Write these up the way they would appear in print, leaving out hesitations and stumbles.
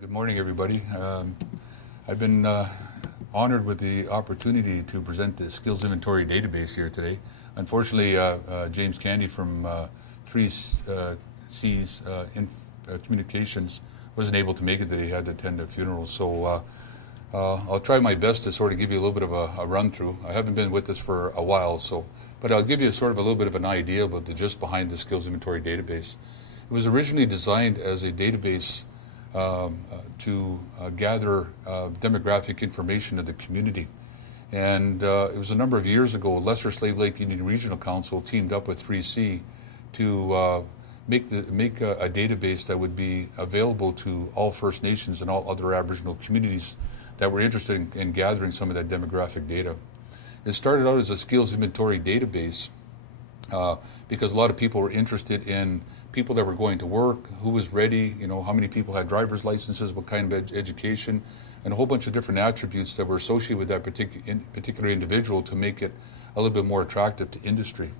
Good morning, everybody. I've been honored with the opportunity to present the skills inventory database here today. Unfortunately, James Candy from 3C's Communications wasn't able to make it today. He had to attend a funeral. So I'll try my best to sort of give you a little bit of a run through. I haven't been with this for a while, but I'll give you sort of a little bit of an idea about the gist behind the skills inventory database. It was originally designed as a database to gather demographic information of the community. And it was a number of years ago, Lesser Slave Lake Union Regional Council teamed up with 3C to make a database that would be available to all First Nations and all other Aboriginal communities that were interested in gathering some of that demographic data. It started out as a skills inventory database because a lot of people were interested in people that were going to work, who was ready, how many people had driver's licenses, what kind of education, and a whole bunch of different attributes that were associated with that particular individual to make it a little bit more attractive to industry.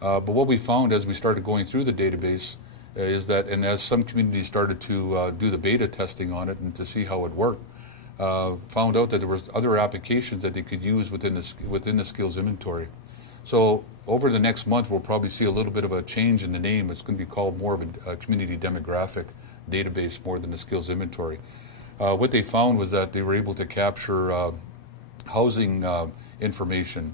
But what we found as we started going through the database is that, and as some communities started to do the beta testing on it and to see how it worked, found out that there was other applications that they could use within the skills inventory. So over the next month, we'll probably see a little bit of a change in the name. It's going to be called more of a community demographic database more than a skills inventory. What they found was that they were able to capture housing information,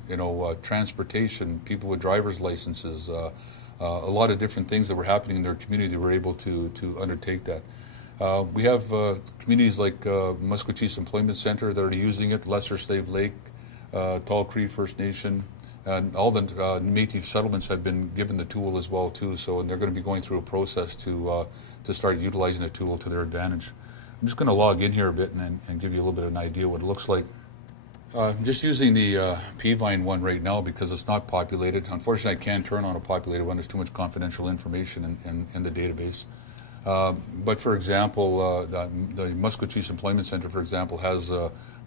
transportation, people with driver's licenses, a lot of different things that were happening in their community. They were able to undertake that. We have communities like Musqueam Employment Center that are using it, Lesser Slave Lake, Tall Cree First Nation, and all the Métis settlements have been given the tool as well too. So, and they're going to be going through a process to start utilizing the tool to their advantage. I'm just going to log in here a bit and give you a little bit of an idea what it looks like. I'm just using the Peavine one right now because it's not populated. Unfortunately, I can't turn on a populated one. There's too much confidential information in the database. But for example, the Musqueam Employment Center, for example, has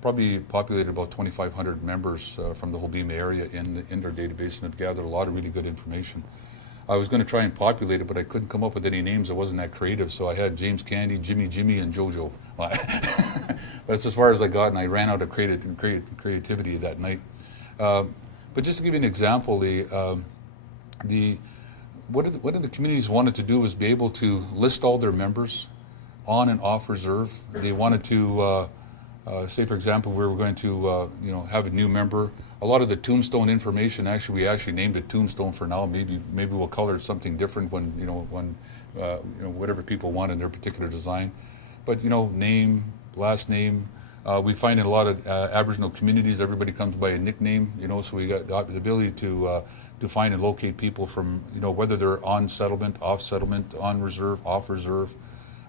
probably populated about 2,500 members from the Holbima area in their database, and have gathered a lot of really good information. I was going to try and populate it, but I couldn't come up with any names. I wasn't that creative, so I had James Candy, Jimmy, and Jojo. That's as far as I got, and I ran out of creativity that night. But just to give you an example, what the communities wanted to do was be able to list all their members on and off reserve. They wanted to say, for example, we were going to have a new member. A lot of the tombstone information, we actually named it tombstone for now. Maybe we'll color it something different when whatever people want in their particular design. But name, last name. We find in a lot of Aboriginal communities, everybody comes by a nickname. So we got the ability to find and locate people from whether they're on settlement, off settlement, on reserve, off reserve.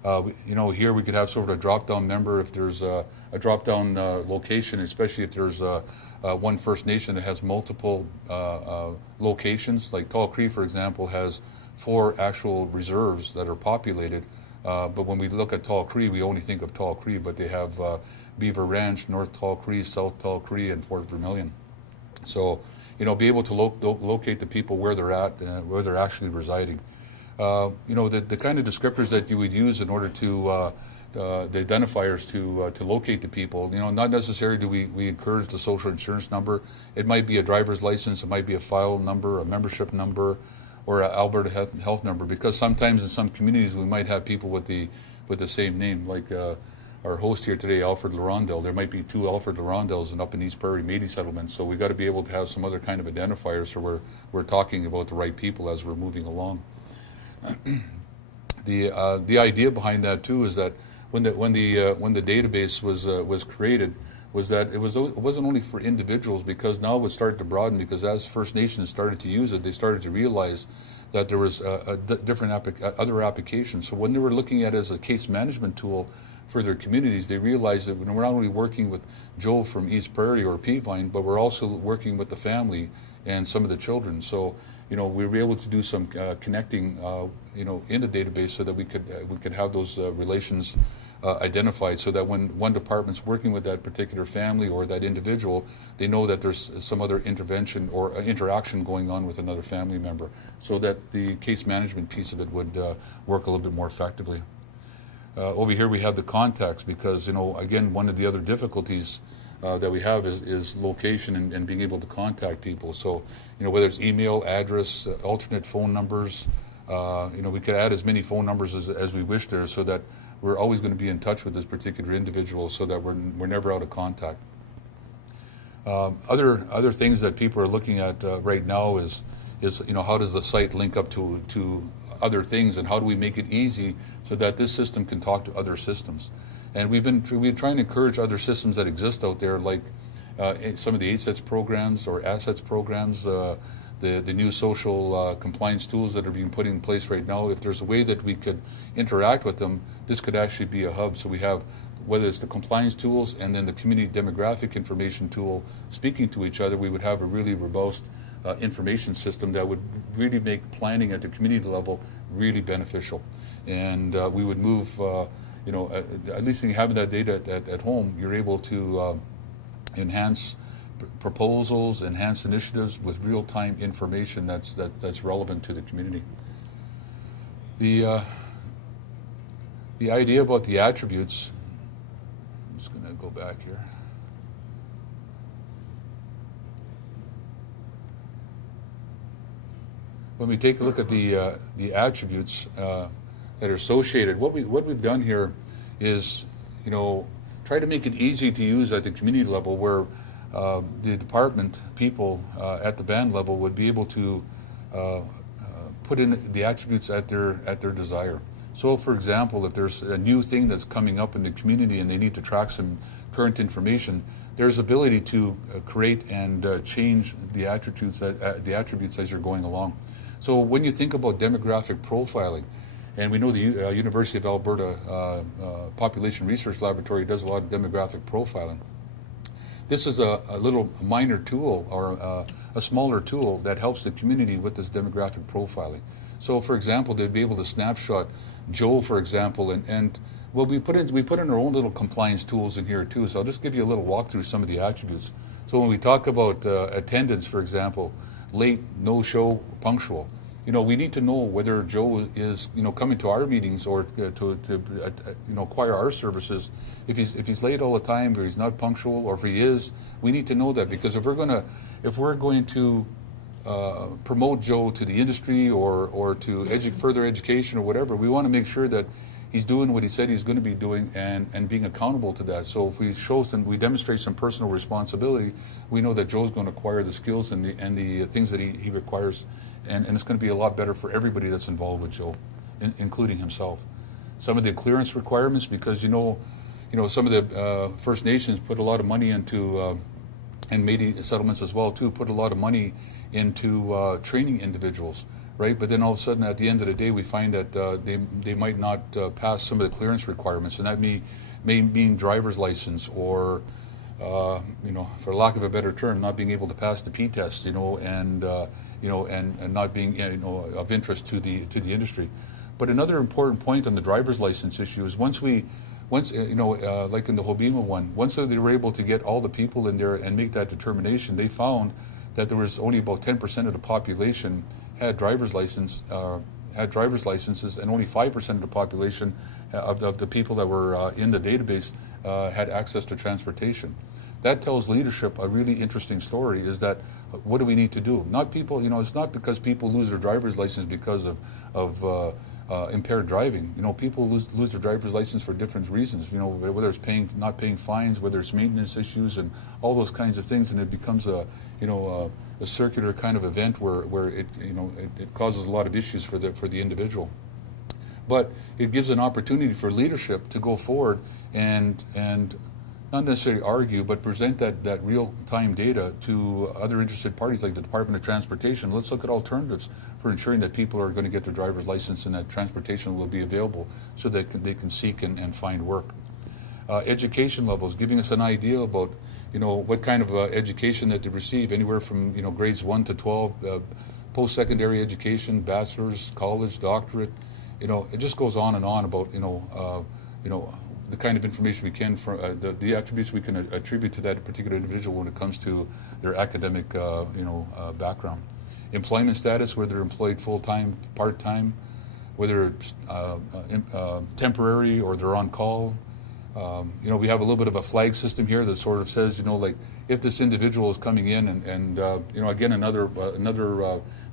Here we could have sort of a drop-down member if there's a drop-down location, especially if there's one First Nation that has multiple locations. Like Tall Cree, for example, has 4 actual reserves that are populated. But when we look at Tall Cree, we only think of Tall Cree, but they have Beaver Ranch, North Tall Cree, South Tall Cree, and Fort Vermilion. So, be able to locate the people where they're at, where they're actually residing. The kind of descriptors that you would use in order to the identifiers to locate the people. Not necessarily do we encourage the social insurance number. It might be a driver's license, it might be a file number, a membership number, or an Alberta health number. Because sometimes in some communities we might have people with the same name, like our host here today, Alfred Larondel. There might be 2 Alfred Larondels up in East Prairie Métis settlements. So we got to be able to have some other kind of identifiers so we're talking about the right people as we're moving along. The idea behind that too is that when the database was created, was that it wasn't only for individuals, because now it would start to broaden, because as First Nations started to use it, they started to realize that there was other applications. So when they were looking at it as a case management tool for their communities, they realized that we're not only working with Joe from East Prairie or Peavine, but we're also working with the family and some of the children. So we were able to do some connecting in the database so that we could have those relations identified, so that when one department's working with that particular family or that individual, they know that there's some other intervention or interaction going on with another family member, so that the case management piece of it would work a little bit more effectively. Over here we have the contacts because, again, one of the other difficulties that we have is location and being able to contact people. So, whether it's email, address, alternate phone numbers, we could add as many phone numbers as we wish there, so that we're always going to be in touch with this particular individual, so that we're never out of contact. Other things that people are looking at right now is how does the site link up to other things, and how do we make it easy so that this system can talk to other systems. And we've been trying to encourage other systems that exist out there, like some of the assets programs or assets programs, the new social compliance tools that are being put in place right now. If there's a way that we could interact with them, this could actually be a hub. So we have, whether it's the compliance tools and then the community demographic information tool speaking to each other, we would have a really robust information system that would really make planning at the community level really beneficial. And we would move, at least in having that data at home, you're able to enhance proposals, enhance initiatives with real-time information that's relevant to the community. The idea about the attributes, I'm just going to go back here. When we take a look at the attributes that are associated, what we've done here is, try to make it easy to use at the community level, where the department people at the band level would be able to put in the attributes at their desire. So, for example, if there's a new thing that's coming up in the community and they need to track some current information, there's ability to create and change the attributes as you're going along. So when you think about demographic profiling, and we know the University of Alberta Population Research Laboratory does a lot of demographic profiling. This is a little minor tool, or a smaller tool that helps the community with this demographic profiling. So, for example, they'd be able to snapshot Joe, for example, and well, we put in our own little compliance tools in here too. So I'll just give you a little walk through some of the attributes. So when we talk about attendance, for example, late, no show, punctual. We need to know whether Joe is, coming to our meetings or to acquire our services. If he's late all the time, or he's not punctual, or if he is, we need to know that, because if we're going to promote Joe to the industry or to further education or whatever, we want to make sure that he's doing what he said he's going to be doing and being accountable to that. So if we demonstrate some personal responsibility, we know that Joe's going to acquire the skills and the things that he requires, and it's going to be a lot better for everybody that's involved with Joe, including himself. Some of the clearance requirements, because some of the First Nations put a lot of money into, and Métis settlements as well too, put a lot of money into training individuals, right? But then all of a sudden, at the end of the day, we find that they might not pass some of the clearance requirements, and that may mean driver's license, or for lack of a better term, not being able to pass the P test, and not being of interest to the industry. But another important point on the driver's license issue is once like in the Hobima one, once they were able to get all the people in there and make that determination, they found that there was only about 10% of the population had driver's licenses, and only 5% of the population of the people that were in the database had access to transportation. That tells leadership a really interesting story, is that what do we need to do? Not people, it's not because people lose their driver's license because of impaired driving. People lose their driver's license for different reasons, whether it's not paying fines, whether it's maintenance issues and all those kinds of things, and it becomes a circular kind of event where it causes a lot of issues for the individual. But it gives an opportunity for leadership to go forward and not necessarily argue, but present that real-time data to other interested parties like the Department of Transportation. Let's look at alternatives for ensuring that people are going to get their driver's license and that transportation will be available so that they can seek and find work. Education levels, giving us an idea about what kind of education that they receive, anywhere from grades 1 to 12, post-secondary education, bachelor's, college, doctorate. It just goes on and on about the kind of information we can, for the attributes we can attribute to that particular individual when it comes to their academic background. Employment status, whether they're employed full-time, part-time, whether it's temporary or they're on call. We have a little bit of a flag system here that sort of says, like if this individual is coming in and again, another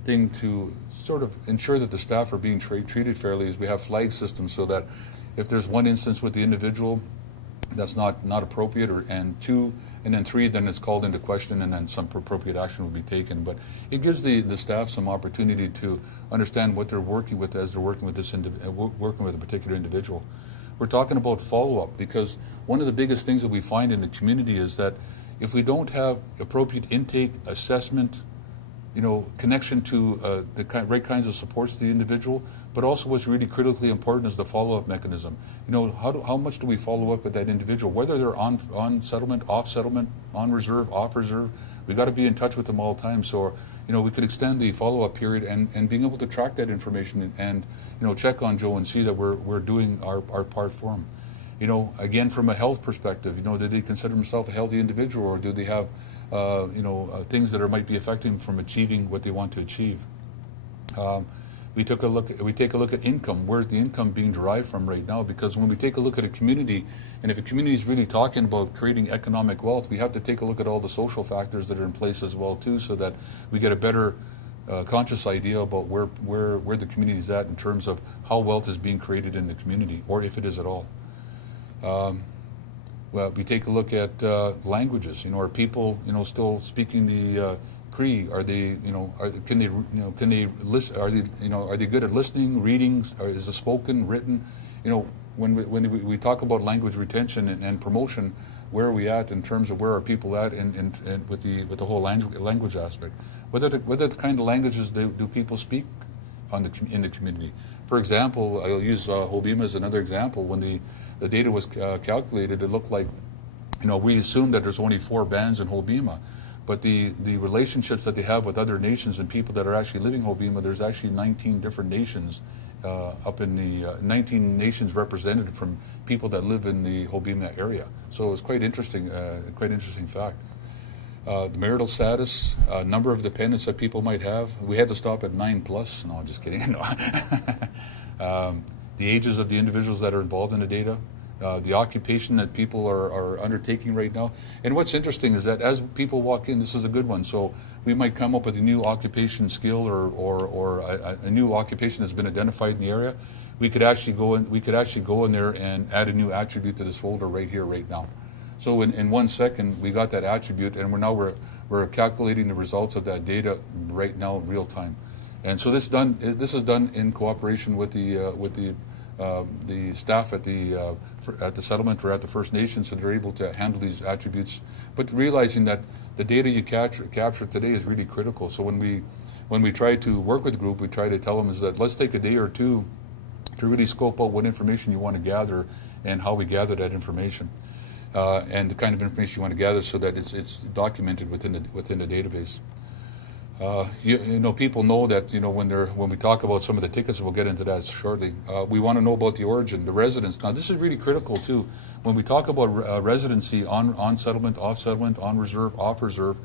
thing to sort of ensure that the staff are being treated fairly is we have flag systems so that if there's one instance with the individual that's not appropriate, and two, and then three, then it's called into question and then some appropriate action will be taken. But it gives the staff some opportunity to understand what they're working with as they're working with working with a particular individual. We're talking about follow-up because one of the biggest things that we find in the community is that if we don't have appropriate intake, assessment, connection to the right kinds of supports to the individual, but also what's really critically important is the follow-up mechanism. How much do we follow up with that individual, whether they're on settlement, off settlement, on reserve, off reserve. We got to be in touch with them all the time. So, we could extend the follow-up period and being able to track that information and check on Joe and see that we're doing our part for him. Again, from a health perspective, do they consider themselves a healthy individual, or do they have things that might be affecting them from achieving what they want to achieve? We take a look at income. Where's the income being derived from right now? Because when we take a look at a community, and if a community is really talking about creating economic wealth, we have to take a look at all the social factors that are in place as well too, so that we get a better conscious idea about where the community is at in terms of how wealth is being created in the community, or if it is at all. Well, we take a look at languages. Are people, still speaking the Cree? Are they, can they listen? Are they good at listening, reading? Is it spoken, written? When we talk about language retention and promotion, where are we at in terms of where are people at and with the whole language aspect? Whether the kind of languages do people speak in the community? For example, I'll use Hobbema as another example. When the data was calculated, it looked like, we assumed that there's only 4 bands in Hobbema, but the relationships that they have with other nations and people that are actually living Hobbema, there's actually 19 different nations up in the 19 nations represented from people that live in the Hobbema area. So it's quite interesting fact. The marital status, number of dependents that people might have. We had to stop at 9+. No, I'm just kidding. The ages of the individuals that are involved in the data, the occupation that people are undertaking right now. And what's interesting is that as people walk in, this is a good one. So we might come up with a new occupation skill or a new occupation that's been identified in the area. We could actually go in there and add a new attribute to this folder right here, right now. So in 1 second, we got that attribute, and we're calculating the results of that data right now, in real time. And so this is done in cooperation with the staff at the settlement or at the First Nations, so they're able to handle these attributes. But realizing that the data you capture today is really critical. So when we try to work with the group, we try to tell them is that let's take a day or two to really scope out what information you want to gather and how we gather that information. And the kind of information you want to gather so that it's documented within the database. People know that when we talk about some of the tickets, we'll get into that shortly. We want to know about the origin, the residence. Now, this is really critical too. When we talk about residency on settlement, off settlement, on reserve, off reserve,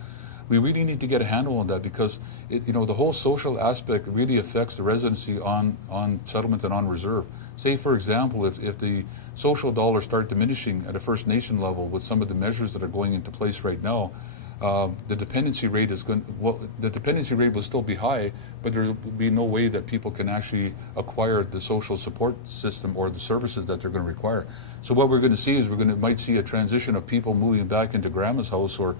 we really need to get a handle on that because the whole social aspect really affects the residency on settlement and on reserve. Say, for example, if the social dollars start diminishing at a First Nation level with some of the measures that are going into place right now, the dependency rate will still be high, but there will be no way that people can actually acquire the social support system or the services that they're going to require. So what we're going to see is might see a transition of people moving back into grandma's house or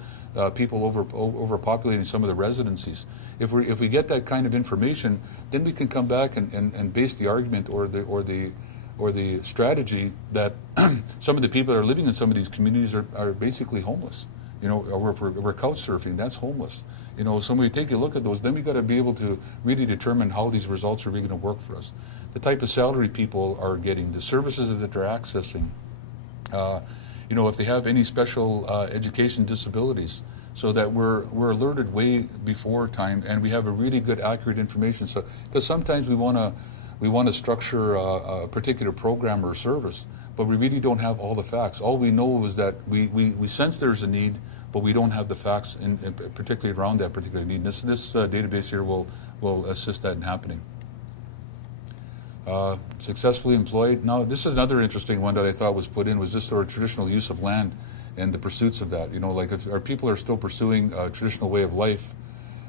people overpopulating some of the residencies. If we get that kind of information, then we can come back and base the argument or the strategy that some of the people that are living in some of these communities are basically homeless. Or if we're couch surfing, that's homeless. So when we take a look at those, then we got to be able to really determine how these results are really going to work for us. The type of salary people are getting, the services that they're accessing, if they have any special education disabilities, so that we're alerted way before time and we have a really good, accurate information. So, because sometimes we want to structure a particular program or service, but we really don't have all the facts. All we know is that we sense there's a need, but we don't have the facts, particularly around that particular need. This database here will assist that in happening. successfully employed. Now, this is another interesting one that I thought was put in, was just our traditional use of land and the pursuits of that. Like if our people are still pursuing a traditional way of life,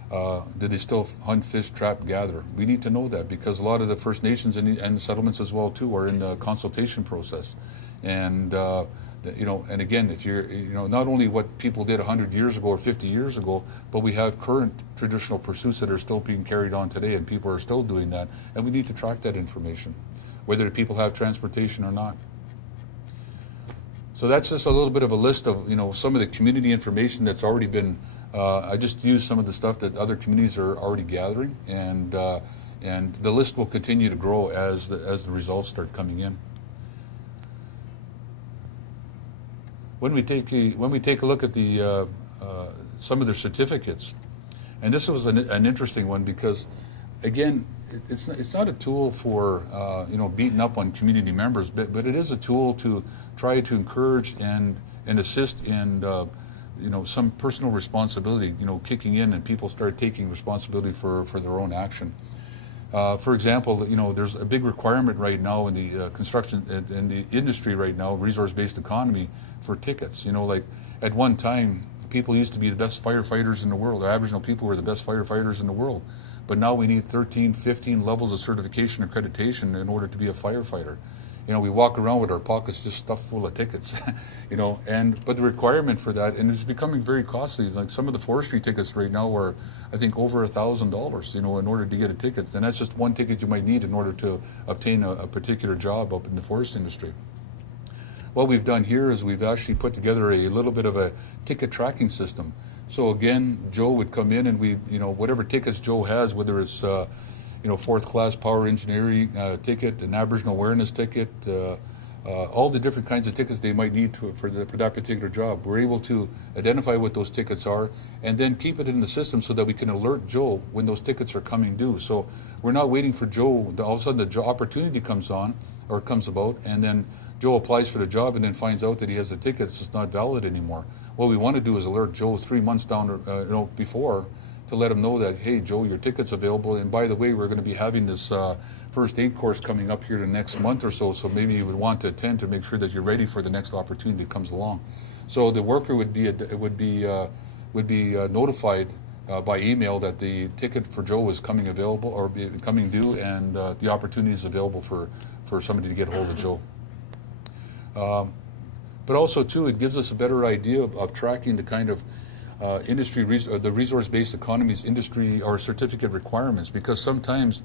do they still hunt, fish, trap, gather? We need to know that, because a lot of the First Nations and the settlements as well too are in the consultation process. And and again, if you're, not only what people did 100 years ago or 50 years ago, but we have current traditional pursuits that are still being carried on today, and people are still doing that, and we need to track that information, whether people have transportation or not. So that's just a little bit of a list of, some of the community information that's already been, I just used some of the stuff that other communities are already gathering, and the list will continue to grow as the results start coming in. When we take a look at the some of their certificates, and this was an interesting one, because again, it's not a tool for beating up on community members, but it is a tool to try to encourage and assist in some personal responsibility kicking in, and people start taking responsibility for their own action. For example, there's a big requirement right now in the construction and the industry right now, resource-based economy, for tickets. Like at one time, people used to be the best firefighters in the world. Aboriginal people were the best firefighters in the world. But now we need 13, 15 levels of certification accreditation in order to be a firefighter. We walk around with our pockets just stuffed full of tickets, but the requirement for that, and it's becoming very costly. Like some of the forestry tickets right now are, I think, over $1,000, in order to get a ticket. And that's just one ticket you might need in order to obtain a particular job up in the forest industry. What we've done here is we've actually put together a little bit of a ticket tracking system. So again, Joe would come in, and we, whatever tickets Joe has, whether it's fourth class power engineering ticket, an Aboriginal awareness ticket, all the different kinds of tickets they might need for that particular job. We're able to identify what those tickets are, and then keep it in the system so that we can alert Joe when those tickets are coming due. So we're not waiting for Joe. All of a sudden, the opportunity comes about, and then Joe applies for the job and then finds out that he has a ticket that's not valid anymore. What we want to do is alert Joe 3 months down, before, to let him know that, hey, Joe, your ticket's available, and by the way, we're going to be having this first aid course coming up here the next month or so maybe you would want to attend to make sure that you're ready for the next opportunity that comes along. So the worker would be notified by email that the ticket for Joe is coming available or coming due, and the opportunity is available for somebody to get a hold of Joe. But also, too, it gives us a better idea of tracking the kind of the resource-based economy's industry or certificate requirements, because sometimes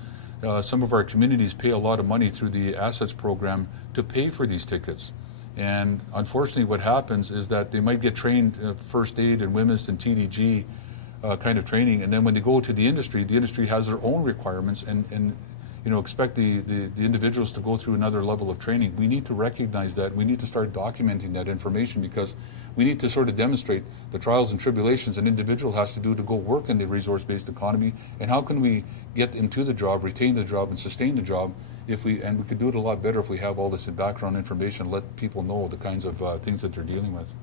some of our communities pay a lot of money through the assets program to pay for these tickets. And unfortunately, what happens is that they might get trained first aid and women's and TDG kind of training, and then when they go to the industry has their own requirements and expect the individuals to go through another level of training. We need to recognize that. We need to start documenting that information, because we need to sort of demonstrate the trials and tribulations an individual has to do to go work in the resource-based economy, and how can we get into the job, retain the job, and sustain the job we could do it a lot better if we have all this background information, let people know the kinds of things that they're dealing with.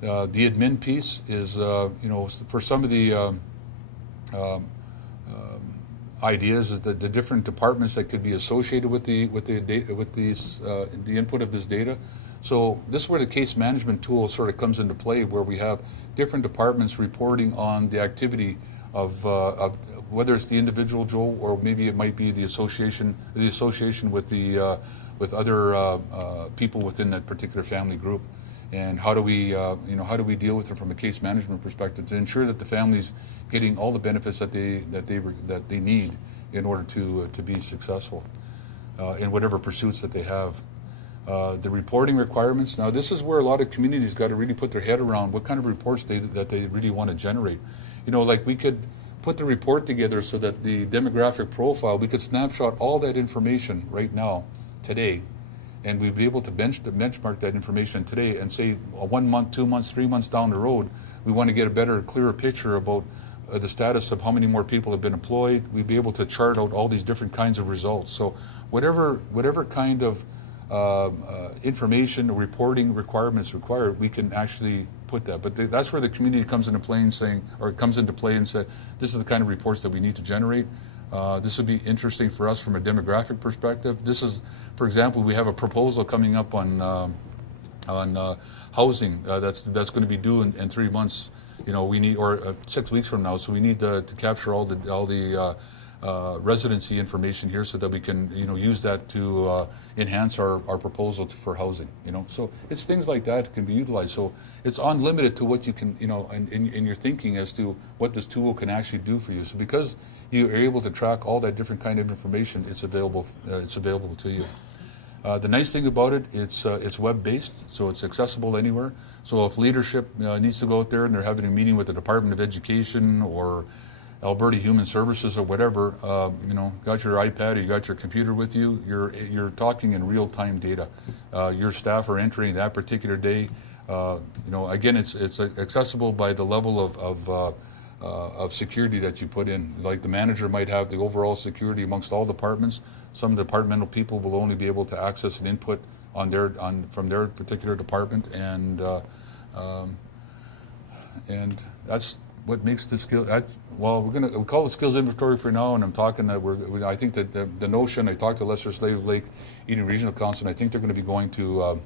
The admin piece is, for some of the ideas is that the different departments that could be associated with the input of this data. So this is where the case management tool sort of comes into play, where we have different departments reporting on the activity of whether it's the individual Joe, or maybe it might be the association with the with other people within that particular family group. And how do we deal with it from a case management perspective to ensure that the family's getting all the benefits that they need in order to be successful in whatever pursuits that they have. The reporting requirements. Now, this is where a lot of communities got to really put their head around what kind of reports that they really want to generate. Like we could put the report together so that the demographic profile, we could snapshot all that information right now, today, and we'd be able to benchmark that information today and say 1 month, 2 months, 3 months down the road, we want to get a better, clearer picture about the status of how many more people have been employed. We'd be able to chart out all these different kinds of results. So whatever kind of information or reporting requirements required, we can actually put that. But that's where the community comes into play and says, this is the kind of reports that we need to generate. This would be interesting for us from a demographic perspective. This is, for example, we have a proposal coming up on housing that's going to be due in 3 months. We need, or 6 weeks from now. So we need to capture all the residency information here so that we can use that to enhance our proposal for housing. So it's things like that can be utilized. So it's unlimited to what you can in your thinking as to what this tool can actually do for you. So because you are able to track all that different kind of information, it's available to you. The nice thing about it, it's web-based, so it's accessible anywhere. So if leadership needs to go out there and they're having a meeting with the Department of Education or Alberta Human Services or whatever, got your iPad or you got your computer with you, you're talking in real-time data. Your staff are entering that particular day. Again, it's accessible by the level of security that you put in. Like the manager might have the overall security amongst all departments. Some departmental people will only be able to access and input from their particular department, and that's what makes the skill. We call it skills inventory for now, and I'm talking that I think that the notion. I talked to Lesser Slave Lake Eating Regional Council, and I think they're going to be going to,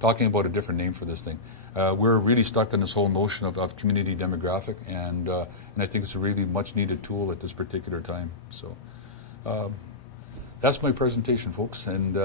talking about a different name for this thing. We're really stuck in this whole notion of community demographic, and I think it's a really much needed tool at this particular time. So that's my presentation, folks, and